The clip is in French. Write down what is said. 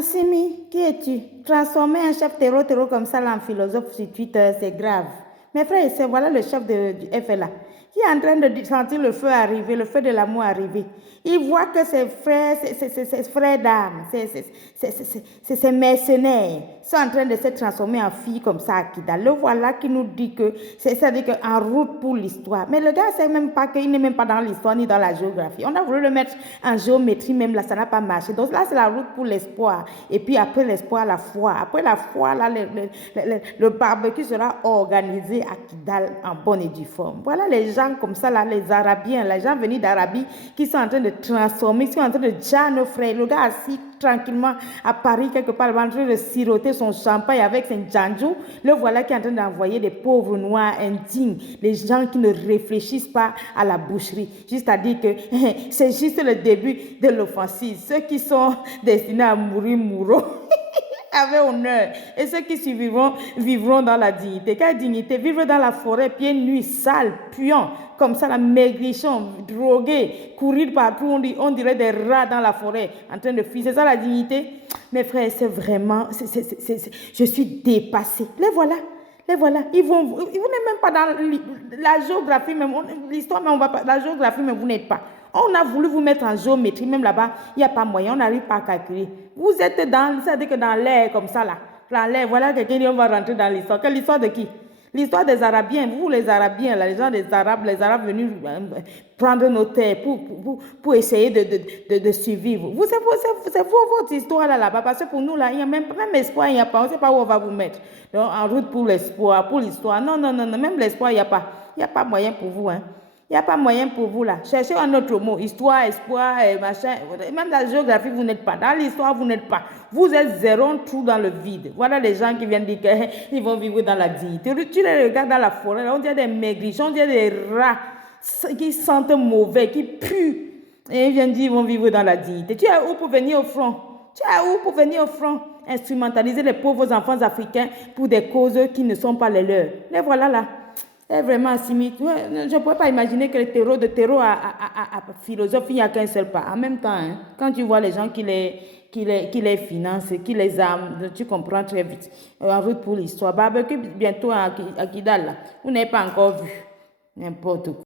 Simi, qui es-tu? Transformer un chef terreau comme ça là, en philosophe sur Twitter, c'est grave. Mes frères et sœurs, voilà le chef du FLA qui est en train de sentir le feu arriver, le feu de l'amour arriver. Il voit que ses frères d'armes, ses mercenaires sont en train de se transformer en filles comme ça à Kidal. Le voilà qui nous dit que c'est-à-dire qu'en route pour l'histoire. Mais le gars ne sait même pas qu'il n'est même pas dans l'histoire ni dans la géographie. On a voulu le mettre en géométrie, même là, ça n'a pas marché. Donc là, c'est la route pour l'espoir. Et puis après l'espoir, la foi. Après la foi, là, le barbecue sera organisé à Kidal en bonne et due forme. Voilà les gens comme ça, là, les Arabiens, les gens venus d'Arabie qui sont en train de transformer, qui sont en train de dire nos frères. Le gars assis tranquillement à Paris, quelque part, en train de siroter son champagne avec son djanjou. Le voilà qui est en train d'envoyer des pauvres noirs indignes, les gens qui ne réfléchissent pas à la boucherie. Juste à dire que c'est juste le début de l'offensive. Ceux qui sont destinés à mourir mourront avec honneur. Et ceux qui survivront, vivront dans la dignité. Quelle dignité? Vivre dans la forêt, pieds nus, sales, puants, comme ça, la maigrichon, drogués, courir partout, on dirait des rats dans la forêt, en train de fuir. C'est ça la dignité? Mes frères, c'est vraiment, je suis dépassée. Les voilà. Les voilà, vous n'êtes même pas dans la géographie, même l'histoire, mais on va pas, la géographie, mais vous n'êtes pas. On a voulu vous mettre en géométrie, même là-bas, il n'y a pas moyen, on n'arrive pas à calculer. Vous êtes dans, ça veut dire que dans l'air comme ça là, dans l'air, voilà quelqu'un dit on va rentrer dans l'histoire. Quelle histoire de qui? L'histoire des Arabiens, vous les Arabiens, là, les gens des Arabes, les Arabes venus prendre nos terres pour essayer de survivre. C'est votre histoire là-bas, parce que pour nous, là, il n'y a même espoir, il n'y a pas, on ne sait pas où on va vous mettre. Donc, en route pour l'espoir, pour l'histoire. Non, même l'espoir, il n'y a pas. Il n'y a pas moyen pour vous, hein. Il n'y a pas moyen pour vous là. Cherchez un autre mot. Histoire, espoir, machin. Même dans la géographie, vous n'êtes pas. Dans l'histoire, vous n'êtes pas. Vous êtes zéro trou dans le vide. Voilà les gens qui viennent dire qu'ils vont vivre dans la dignité. Tu les regardes dans la forêt, là, on dirait des maigrichons, on dirait des rats qui sentent mauvais, qui puent. Et ils viennent dire qu'ils vont vivre dans la dignité. Tu es où pour venir au front? Tu es où pour venir au front? Instrumentaliser les pauvres enfants africains pour des causes qui ne sont pas les leurs. Les voilà là. C'est vraiment assimilé. Je ne pourrais pas imaginer que le terreau à philosophie, il n'y a qu'un seul pas. En même temps, hein, quand tu vois les gens qui les financent, qui les arment, tu comprends très vite. En route pour l'histoire. Barbecue bientôt à Kidal, là. Vous n'avez pas encore vu. N'importe quoi.